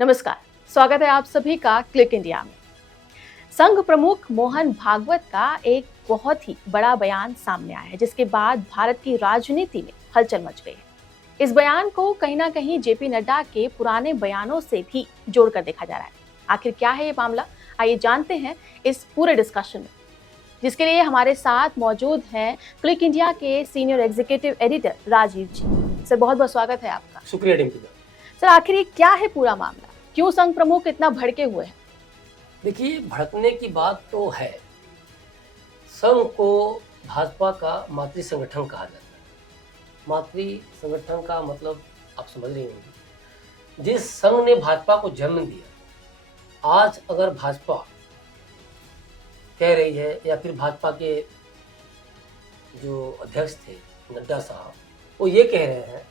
नमस्कार, स्वागत है आप सभी का क्लिक इंडिया में। संघ प्रमुख मोहन भागवत का एक बहुत ही बड़ा बयान सामने आया है, जिसके बाद भारत की राजनीति में हलचल मच गई है। इस बयान को कहीं ना कहीं जेपी नड्डा के पुराने बयानों से भी जोड़कर देखा जा रहा है। आखिर क्या है ये मामला, आइए जानते हैं इस पूरे डिस्कशन में, जिसके लिए हमारे साथ मौजूद हैं क्लिक इंडिया के सीनियर एग्जीक्यूटिव एडिटर राजीव जी। सर, बहुत बहुत स्वागत है आपका। शुक्रिया डिम्पी। सर, आखिर ये क्या है पूरा मामला, क्यों संघ प्रमुख इतना भड़के हुए हैं? देखिए, भड़कने की बात तो है। संघ को भाजपा का मातृ संगठन कहा जाता है। मातृ संगठन का मतलब आप समझ रही होंगी। जिस संघ ने भाजपा को जन्म दिया, आज अगर भाजपा कह रही है या फिर भाजपा के जो अध्यक्ष थे नड्डा साहब, वो ये कह रहे हैं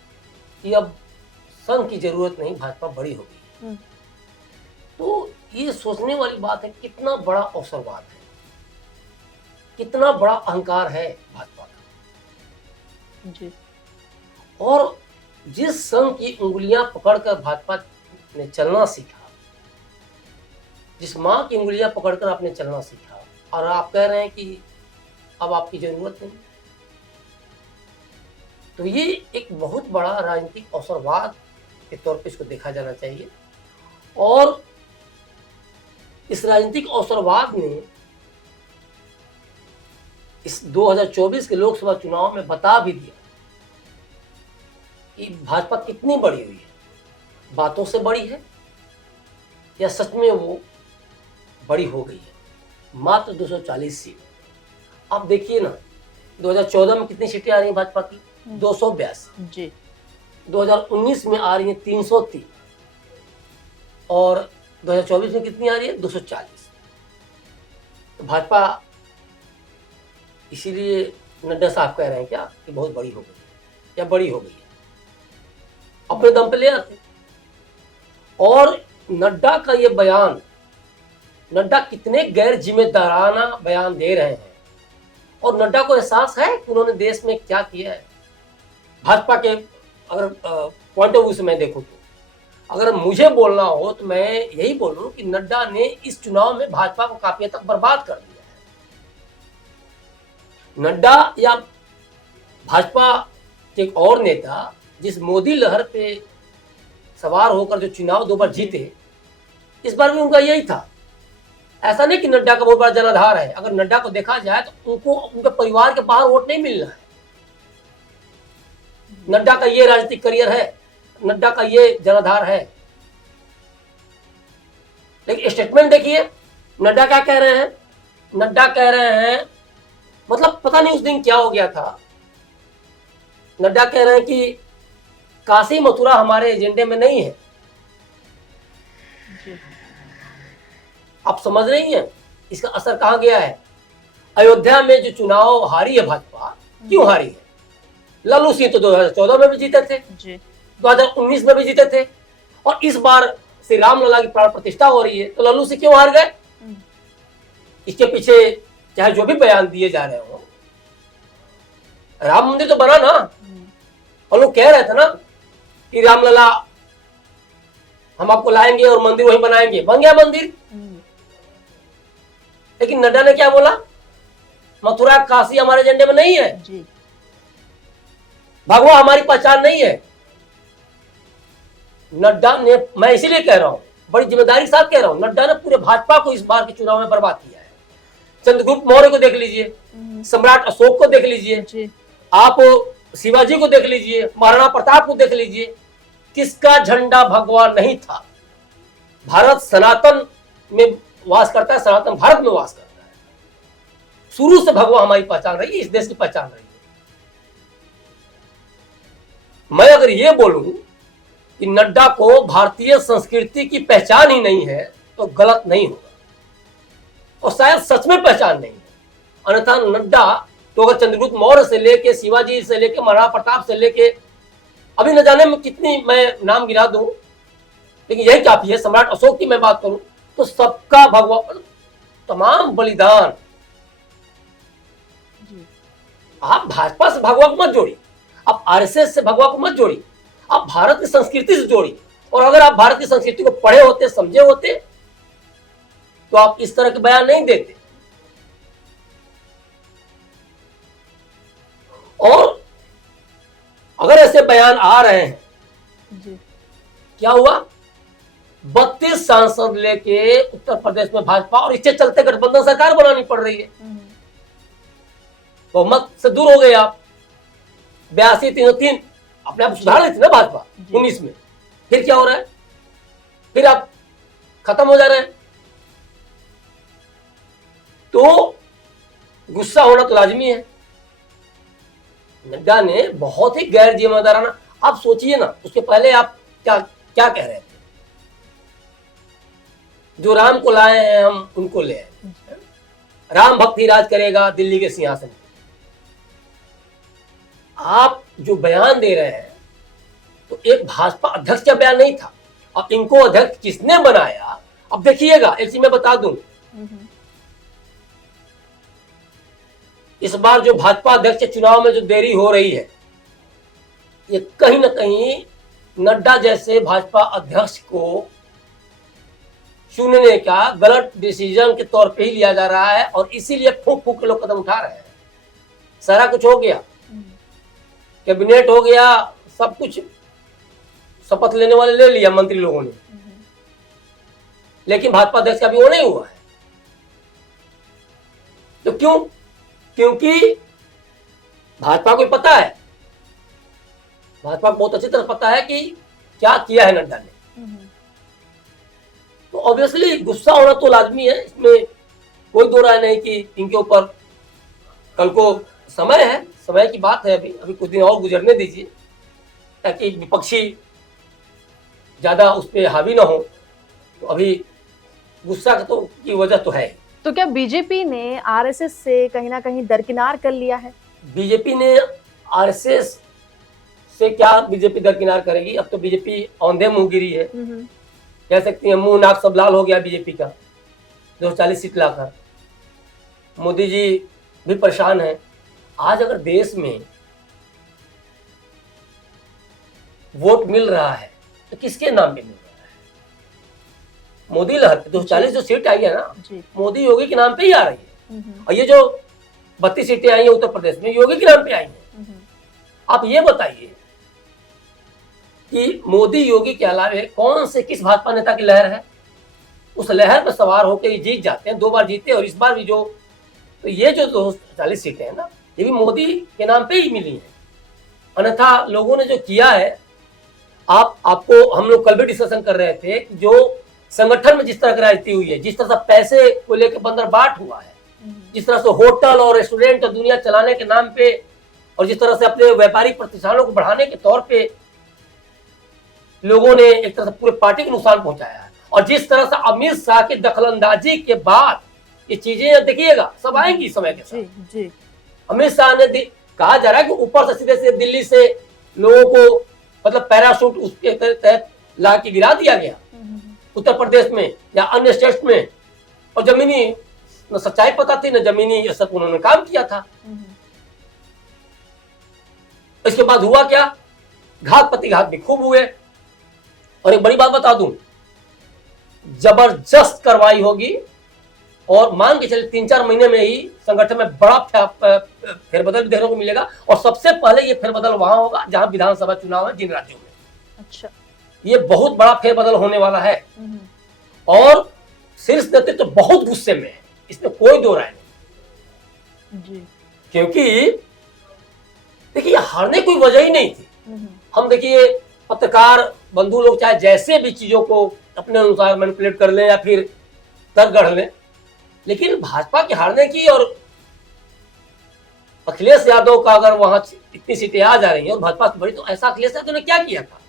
कि अब संघ की जरूरत नहीं, भाजपा बड़ी हो गई। तो ये सोचने वाली बात है, कितना बड़ा अवसरवाद है, कितना बड़ा अहंकार है भाजपा का जी। और जिस संघ की उंगलियां पकड़कर भाजपा ने चलना सीखा, जिस मां की उंगलियां पकड़कर आपने चलना सीखा, और आप कह रहे हैं कि अब आपकी जरूरत नहीं, तो ये एक बहुत बड़ा राजनीतिक अवसरवाद के तौर पे इसको देखा जाना चाहिए। और इस राजनीतिक अवसरवाद ने इस 2024 के लोकसभा चुनाव में बता भी दिया कि भाजपा कितनी बड़ी हुई है। बातों से बड़ी है या सच में वो बड़ी हो गई है। मात्र 240 सीट। अब देखिए ना, 2014 में कितनी सीटें आ रही हैं भाजपा की? 282 जी। 2019 में आ रही है 303 और 2024 में कितनी आ रही है? 240। तो भाजपा, इसीलिए नड्डा साहब कह रहे हैं क्या कि बहुत बड़ी हो गई है या बड़ी हो गई है, अपने दम पे ले आते। और नड्डा का ये बयान, नड्डा कितने गैर जिम्मेदाराना बयान दे रहे हैं, और नड्डा को एहसास है कि उन्होंने देश में क्या किया है। भाजपा के अगर पॉइंट ऑफ व्यू से मैं देखूं, तो अगर मुझे बोलना हो तो मैं यही बोलूं कि नड्डा ने इस चुनाव में भाजपा को काफी हद तक बर्बाद कर दिया है। नड्डा या भाजपा के एक और नेता, जिस मोदी लहर पे सवार होकर जो चुनाव 2 बार जीते, इस बार भी उनका यही था। ऐसा नहीं कि नड्डा का बहुत बड़ा जनाधार है। अगर नड्डा को देखा जाए तो उनको उनके परिवार के बाहर वोट नहीं मिल रहा है। नड्डा का ये राजनीतिक करियर है, नड्डा का ये जनाधार है। लेकिन स्टेटमेंट देखिए, नड्डा क्या कह रहे हैं। नड्डा कह रहे हैं, मतलब पता नहीं उस दिन क्या हो गया था। नड्डा कह रहे हैं कि काशी मथुरा हमारे एजेंडे में नहीं है। आप समझ रही हैं इसका असर कहां गया है? अयोध्या में जो चुनाव हारी है भाजपा, क्यों हारी है? लल्लू सिंह तो 2014 में भी जीते थे, 2019 में भी जीते थे, और इस बार श्री रामलला की प्राण प्रतिष्ठा हो रही है, तो लल्लू सिंह क्यों हार गए? इसके पीछे चाहे जो भी बयान दिए जा रहे हो, राम मंदिर तो बना ना, और लोग कह रहे थे ना कि रामलला हम आपको लाएंगे और मंदिर वहीं बनाएंगे। बन गया मंदिर। लेकिन नड्डा ने क्या बोला? मथुरा काशी हमारे एजेंडे में नहीं है जी। भगवा हमारी पहचान नहीं है। नड्डा ने, मैं इसीलिए कह रहा हूं, बड़ी जिम्मेदारी के साथ कह रहा हूं, नड्डा ने पूरे भाजपा को इस बार के चुनाव में बर्बाद किया है। चंद्रगुप्त मौर्य को देख लीजिए, सम्राट अशोक को देख लीजिए, आप शिवाजी को देख लीजिए, महाराणा प्रताप को देख लीजिए, किसका झंडा भगवा नहीं था। भारत सनातन में वास करता है, सनातन भारत में वास करता है। शुरू से भगवा हमारी पहचान रही है, इस देश की पहचान रही है। मैं अगर ये बोलूं कि नड्डा को भारतीय संस्कृति की पहचान ही नहीं है, तो गलत नहीं होगा, और शायद सच में पहचान नहीं है। अन्यथा नड्डा तो अगर चंद्रगुप्त मौर्य से लेके, शिवाजी से लेके, महाराणा प्रताप से लेके, अभी न जाने में कितनी मैं नाम गिरा दूं, लेकिन यही काफी है। सम्राट अशोक की मैं बात करूं तो सबका भगवा, तमाम बलिदान। आप भाजपा से भगवा को मत जोड़िए, आप आरएसएस से भगवा को मत जोड़िए, आप भारत की संस्कृति से जोड़िए। और अगर आप भारत की संस्कृति को पढ़े होते, समझे होते, तो आप इस तरह के बयान नहीं देते। और अगर ऐसे बयान आ रहे हैं, जी। क्या हुआ, 32 सांसद लेके उत्तर प्रदेश में भाजपा, और इससे चलते गठबंधन सरकार बनानी पड़ रही है। बहुमत से दूर हो गए आप। 82-303 अपने आप सुधार लेते ना भाजपा 19 में। फिर क्या हो रहा है, फिर आप खत्म हो जा रहे हैं। तो गुस्सा होना तो लाजमी है। नड्डा ने बहुत ही गैर जिम्मेदाराना, आप सोचिए ना, उसके पहले आप क्या क्या कह रहे थे, जो राम को लाए हैं हम उनको ले आए, राम भक्त ही राज करेगा दिल्ली के सिंहासन। आप जो बयान दे रहे हैं, तो एक भाजपा अध्यक्ष का बयान नहीं था। अब इनको अध्यक्ष किसने बनाया, अब देखिएगा, एक चीज मैं बता दूं, इस बार जो भाजपा अध्यक्ष के चुनाव में जो देरी हो रही है, ये कहीं ना कहीं नड्डा जैसे भाजपा अध्यक्ष को चुनने का गलत डिसीजन के तौर पे ही लिया जा रहा है, और इसीलिए फूंक फूंक के लोग कदम उठा रहे हैं। सारा कुछ हो गया, कैबिनेट हो गया, सब कुछ, शपथ लेने वाले ले लिया मंत्री लोगों ने, लेकिन भाजपा अध्यक्ष का भी वो नहीं हुआ है। तो क्यों? क्योंकि भाजपा को पता है, भाजपा को बहुत अच्छी तरह पता है कि क्या किया है नड्डा ने। तो ऑब्वियसली गुस्सा होना तो लाजमी है, इसमें कोई दो राय नहीं कि इनके ऊपर कल को समय है, समय की बात है, अभी कुछ दिन और गुजरने दीजिए, ताकि विपक्षी ज्यादा उस पर हावी ना हो। तो अभी गुस्सा तो की वजह तो है। तो क्या बीजेपी ने आरएसएस से कहीं ना कहीं दरकिनार कर लिया है? बीजेपी ने आरएसएस से क्या बीजेपी दरकिनार करेगी? अब तो बीजेपी औंधे मुंह गिरी है, कह सकती है, मुंह नाक सब लाल हो गया बीजेपी का 240 सीट लाकर। मोदी जी भी परेशान है। आज अगर देश में वोट मिल रहा है तो किसके नाम पे मिल रहा है? मोदी लहर 240 जो सीट आई है ना, मोदी योगी के नाम पे ही आ रही है। और ये जो 32 सीटें आई है उत्तर प्रदेश में, योगी के नाम पे आई है। आप ये बताइए कि मोदी योगी के अलावा कौन से किस भाजपा नेता की लहर है? उस लहर पर सवार होकर ये जीत जाते हैं, 2 बार जीते, और इस बार भी जो, तो ये जो 240 सीटें हैं ना, ये भी मोदी के नाम पे ही मिली हैं। अन्यथा लोगों ने जो किया है, आपको हम लोग कल भी डिस्कशन कर रहे थे कि जो संगठन में जिस तरह की राजनीति हुई है, जिस तरह से पैसे को लेकर बंदरबाट हुआ है, जिस तरह से होटल और रेस्टोरेंट और दुनिया चलाने के नाम पे, और जिस तरह से अपने व्यापारिक प्रतिष्ठानों को बढ़ाने के तौर पे लोगों ने एक तरह से पूरे पार्टी को नुकसान पहुंचाया है। और जिस तरह से अमित शाह की दखलंदाजी के बाद ये चीजें देखिएगा सब आएंगी समय के साथ। जी। अमित शाह ने कहा जा रहा है कि ऊपर से सीधे दिल्ली से लोगों को मतलब पैराशूट उसके तहत ला के गिरा दिया गया उत्तर प्रदेश में या अन्य स्टेट्स में, और जमीनी न सच्चाई पता थी न जमीनी ये सब उन्होंने काम किया था। इसके बाद हुआ क्या, घात प्रतिघात भी खूब हुए। और एक बड़ी बात बता दूं, जबरदस्त कार्रवाई होगी, और मान के चले 3-4 महीने में ही संगठन में बड़ा फेरबदल भी देखने को मिलेगा। और सबसे पहले ये फेरबदल वहां होगा जहां विधानसभा चुनाव है, जिन राज्यों में। अच्छा, ये बहुत बड़ा फेरबदल होने वाला है। और शीर्ष नेतृत्व तो बहुत गुस्से में है, इसमें कोई दो राय नहीं जी। क्योंकि देखिए हारने कोई वजह ही नहीं थी। हम देखिए पत्रकार बंधु लोग चाहे जैसे भी चीजों को अपने अनुसार मैनिपुलेट कर लें या फिर तर्क गढ़ लें, लेकिन भाजपा के हारने की और अखिलेश यादव का अगर वहां इतनी सीटें आ जा रही हैं और भाजपा की बड़ी, तो ऐसा अखिलेश यादव ने क्या किया था?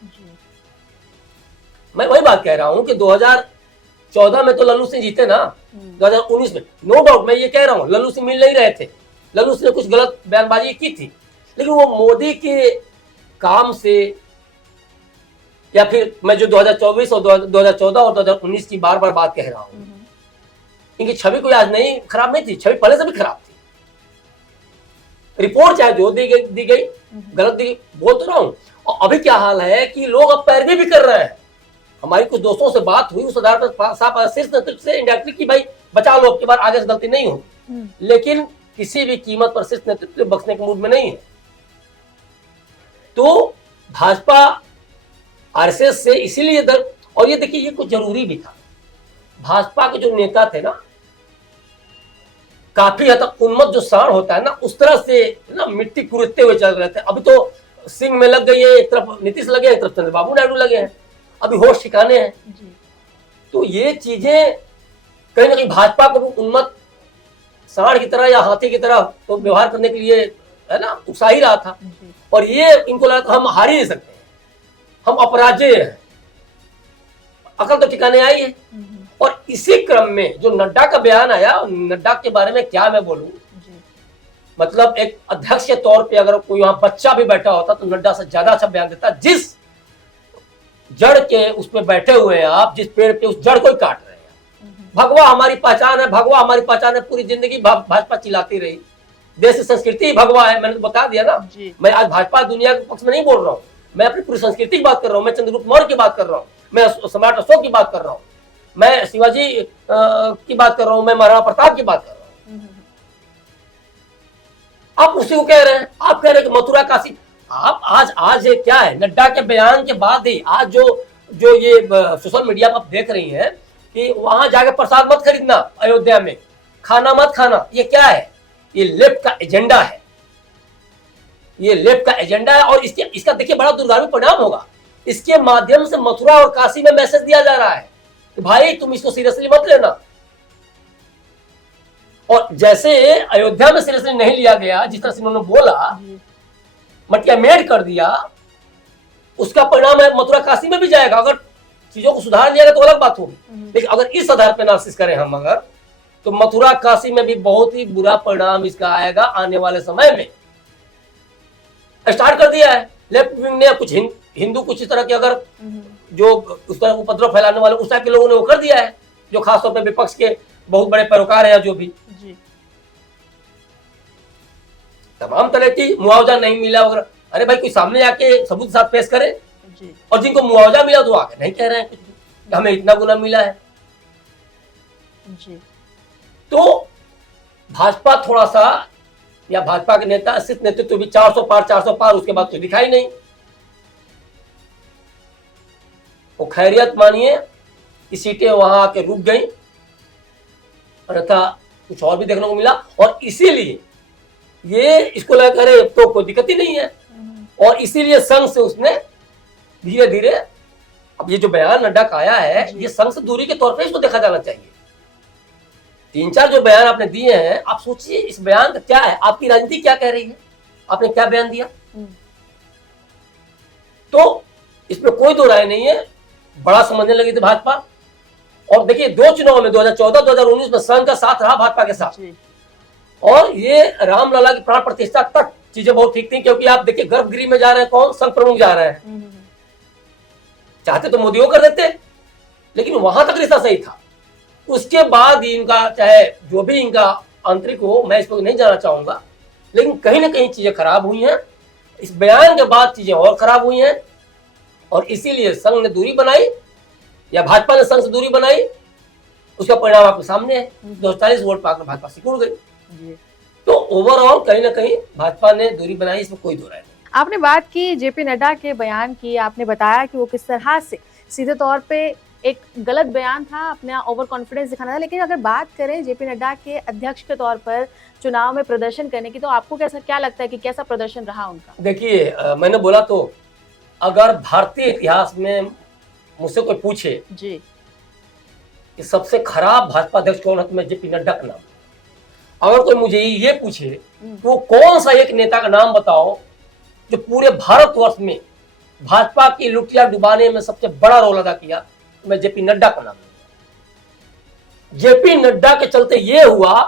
मैं वही बात कह रहा हूं कि 2014 में तो लल्लू सिंह जीते ना, 2019 में नो डाउट मैं ये कह रहा हूं लल्लू सिंह मिल नहीं रहे थे, लल्लू सिंह ने कुछ गलत बयानबाजी की थी, लेकिन वो मोदी के काम से, या फिर मैं जो 2024 और 2014 और 2019 की बार बार बात कह रहा हूं, इनकी छवि कोई आज नहीं खराब नहीं थी, छवि पहले से भी खराब थी। रिपोर्ट चाहे जो दी गई गलत दी गई, बोल तो रहा हूं। और अभी क्या हाल है कि लोग अब पैरवी भी कर रहे हैं हमारी कुछ दोस्तों से बात हुई, उस आधार पर साफ शीर्ष नेतृत्व से इंडायरेक्टली कि भाई बचा लो, अब की बार आगे से गलती नहीं होगी, लेकिन किसी भी कीमत पर शीर्ष नेतृत्व बख्शने के मूड में नहीं है। तो भाजपा आरएसएस से इसीलिए दर, और ये देखिए ये कुछ जरूरी भी था। भाजपा के जो नेता थे ना, काफी हद तक उन्मत्त जो साण होता है ना, उस तरह से ना मिट्टी कुरेदते हुए चल रहे थे। अभी तो सिंह में लग गई है, एक तरफ नीतीश लगे, एक तरफ चंद्रबाबू नायडू लगे हैं, अभी होश ठिकाने हैं। तो ये चीजें कहीं ना कहीं भाजपा को उन्मत्त साण की तरह या हाथी की तरह तो व्यवहार करने के लिए है ना उकसा ही रहा था। और ये इनको लगा हम हार ही नहीं सकते, हम अपराजेय हैं, अकल तो ठिकाने आई है। और इसी क्रम में जो नड्डा का बयान आया, नड्डा के बारे में क्या मैं बोलूं, मतलब एक अध्यक्ष के तौर पे अगर कोई वहां बच्चा भी बैठा होता तो नड्डा से ज्यादा अच्छा बयान देता। जिस जड़ के उस पे बैठे हुए हैं आप, जिस पेड़ पे उस जड़ को ही काट रहे हैं। भगवा हमारी पहचान है, भगवा हमारी पहचान है, पूरी जिंदगी भाजपा चिल्लाती रही, देश की संस्कृति ही भगवा है। मैंने तो बता दिया ना, मैं आज भाजपा दुनिया के पक्ष में नहीं बोल रहा हूँ, मैं अपनी पूरी संस्कृति की बात कर रहा हूँ, मैं चंद्रगुप्त मौर्य की बात कर रहा हूँ, मैं सम्राट अशोक की बात कर रहा हूँ, मैं शिवाजी की बात कर रहा हूँ, मैं महाराणा प्रताप की बात कर रहा हूँ। आप उसी को कह रहे हैं, आप कह रहे हैं कि मथुरा काशी। आप आज ये क्या है, नड्डा के बयान के बाद ही आज जो ये सोशल मीडिया पर आप देख रही हैं कि वहां जाके प्रसाद मत खरीदना, अयोध्या में खाना मत खाना, ये क्या है, ये लेफ्ट का एजेंडा है, ये लेफ्ट का एजेंडा है। और इसका देखिए बड़ा दुर्गामी परिणाम होगा। इसके माध्यम से मथुरा और काशी में मैसेज दिया जा रहा है कि भाई तुम इसको सीरियसली मत लेना। और जैसे अयोध्या में सीरियसली नहीं लिया गया, जिस तरह से उन्होंने बोला, मटिया मेड कर दिया, उसका परिणाम है मथुरा काशी में भी जाएगा। अगर चीजों को सुधार लिया गया तो अलग बात होगी, लेकिन अगर इस आधार पर एनालिसिस करें हम अगर, तो मथुरा काशी में भी बहुत ही बुरा परिणाम इसका आएगा आने वाले समय में। स्टार्ट कर दिया है लेफ्ट विंग ने, कुछ हिंदू कुछ इस तरह के अगर जो उस तरह उपद्रव फैलाने वाले उस तरह के लोगों ने वो कर दिया है, जो खासतौर पर विपक्ष के बहुत बड़े पैरोकार हैं, जो भी तमाम तरह की मुआवजा नहीं मिला वगैरह। अरे भाई कोई सामने आके सबूत साथ पेश करे, और जिनको मुआवजा मिला तो आके नहीं कह रहे हैं कुछ भी, हमें इतना गुना मिला है। तो भाजपा थोड़ा सा, या भाजपा के नेता शीर्ष नेतृत्व भी 400 पार, उसके बाद तो दिखाई नहीं। वो खैरियत मानिए कि सीटें वहां आके रुक गई, अन्यथा कुछ और भी देखने को मिला। और इसीलिए ये इसको लेकर तो कोई दिक्कत ही नहीं है, और इसीलिए संघ से उसने धीरे धीरे, अब ये जो बयान नड्डा का आया है, ये संघ से दूरी के तौर पे इसको देखा जाना चाहिए। 3-4 जो बयान आपने दिए हैं, आप सोचिए इस बयान का क्या है, आपकी राजनीति क्या कह रही है, आपने क्या बयान दिया। तो इसमें कोई दो राय नहीं है, बड़ा समझने लगी थी भाजपा। और देखिए 2 चुनाव में 2014-2019 में संघ का साथ रहा भाजपा के साथ, और ये रामलला की प्राण प्रतिष्ठा तक चीजें बहुत ठीक थी, क्योंकि आप देखिए गर्भगृह में जा रहे हैं कौन, संघ प्रमुख जा रहे हैं। चाहते तो मोदी को कर देते, लेकिन वहां तक रिश्ता सही था। उसके बाद इनका चाहे जो भी इनका आंतरिक हो, मैं इस पर नहीं जाना चाहूंगा, लेकिन कहीं ना कहीं चीजें खराब हुई हैं। इस बयान के बाद चीजें और खराब हुई हैं, और इसीलिए संघ ने दूरी बनाई, या भाजपा ने संघ से दूरी बनाई। उसका परिणाम आपके सामने है, 240 वोट पाकर भाजपा सिकुड़ गई। तो ओवरऑल कहीं ना कहीं भाजपा ने दूरी बनाई, इसमें कोई दो राय नहीं। आपने बात की जेपी नड्डा के बयान की, आपने बताया कि वो किस तरह से सीधे तौर पे एक गलत बयान था, अपना ओवर कॉन्फिडेंस दिखाना था। लेकिन अगर बात करें जेपी नड्डा के अध्यक्ष के तौर पर चुनाव में प्रदर्शन करने की, तो आपको क्या लगता है कि कैसा प्रदर्शन रहा उनका? देखिए मैंने बोला तो, अगर भारतीय इतिहास में मुझसे कोई पूछे जी कि सबसे खराब भाजपा अध्यक्ष कौन है, तो मैं जेपी नड्डा का नाम। अगर कोई मुझे ये पूछे तो कौन सा एक नेता का नाम बताओ जो पूरे भारतवर्ष में भाजपा की लुटिया डुबाने में सबसे बड़ा रोल अदा किया, तो मैं जेपी नड्डा का नाम लूंगा। जेपी नड्डा के चलते ये हुआ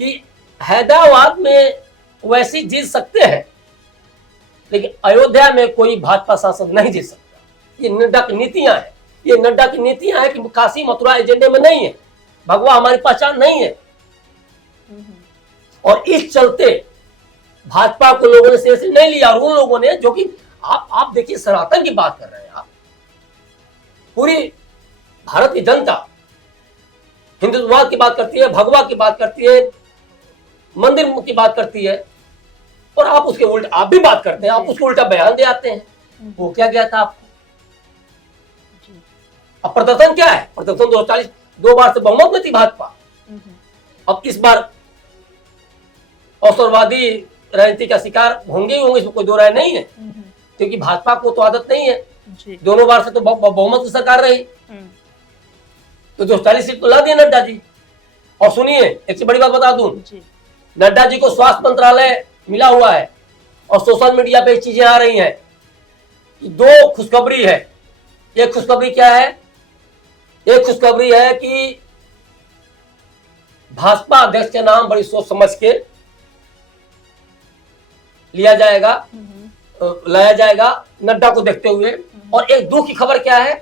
कि हैदराबाद में वैसी जीत सकते हैं, लेकिन अयोध्या में कोई भाजपा सांसद नहीं जीत सकता। ये नड्डा की नीतियां हैं, ये नड्डा की नीतियां हैं कि काशी मथुरा एजेंडे में नहीं है, भगवा हमारी पहचान नहीं है। और इस चलते भाजपा को लोगों ने सीरियसली नहीं लिया, और उन लोगों ने जो कि आप देखिए सनातन की बात कर रहे हैं आप, पूरी भारत की जनता हिंदुत्ववाद की बात करती है, भगवा की बात करती है, मंदिर की बात करती है, और आप उसके उल्टा आप भी बात करते हैं, आप उसके उल्टा बयान दे आते हैं। वो क्या गया था आपको? अब प्रदर्शन क्या है? प्रदर्शन 2040 2 बार से बहुमत में थी भाजपा। अब इस बार अवसरवादी राजनीति का शिकार होंगे ही होंगे, इसमें कोई दो राय नहीं है, क्योंकि भाजपा को तो आदत नहीं है, दोनों बार से तो बहुमत की सरकार रही, तो 240 सीट तो ला दिए नड्डा जी। और सुनिए, एक से बड़ी बात बता दूं, नड्डा जी को स्वास्थ्य मंत्रालय मिला हुआ है, और सोशल मीडिया पे चीजें आ रही हैं कि 2 खुशखबरी है। एक खुशखबरी क्या है? एक खुशखबरी है कि भाजपा अध्यक्ष के नाम बड़ी सोच समझ के लिया जाएगा, लाया जाएगा नड्डा को देखते हुए। और एक दुख की खबर क्या है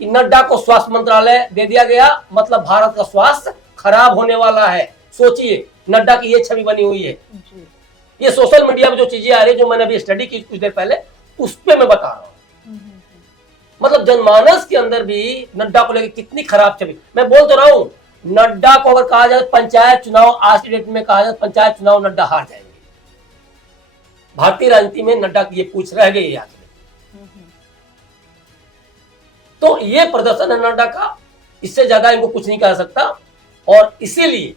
कि नड्डा को स्वास्थ्य मंत्रालय दे दिया गया, मतलब भारत का स्वास्थ्य खराब होने वाला है। सोचिए, नड्डा की ये छवि बनी हुई है। ये सोशल मीडिया में जो चीजें आ रही है, जो मैंने अभी स्टडी की कुछ देर पहले, उस पे मैं बता रहा हूं। मतलब जनमानस के अंदर भी नड्डा को लेकर कितनी खराब छवि। मैं बोल तो रहा हूं, नड्डा को अगर कहा जाए पंचायत चुनाव, आज की डेट में कहा जाए पंचायत चुनाव, नड्डा हार जाएंगे। भारतीय राजनीति में नड्डा की ये पूछ रह गई आज में। तो ये प्रदर्शन है नड्डा का, इससे ज्यादा इनको कुछ नहीं कह सकता। और इसीलिए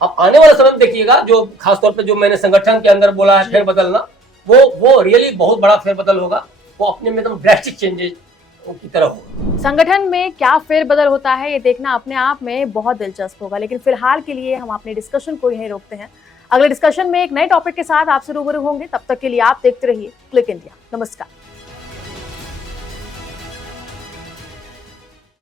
अब आने वाले समय में देखिएगा, जो खासतौर पे जो मैंने संगठन के अंदर बोला है फेरबदलना, वो रियली बहुत बड़ा फेरबदल होगा। वो अपने में एकदम ड्रास्टिक चेंजेस की तरह होगा। संगठन में क्या फेरबदल होता है ये देखना अपने आप में बहुत दिलचस्प होगा, लेकिन फिलहाल के लिए हम अपने डिस्कशन को यहीं रोकते हैं। अगले डिस्कशन में एक नए टॉपिक के साथ आपसे रूबरू होंगे। तब तक के लिए आप देखते रहिए क्लिक इंडिया। नमस्कार।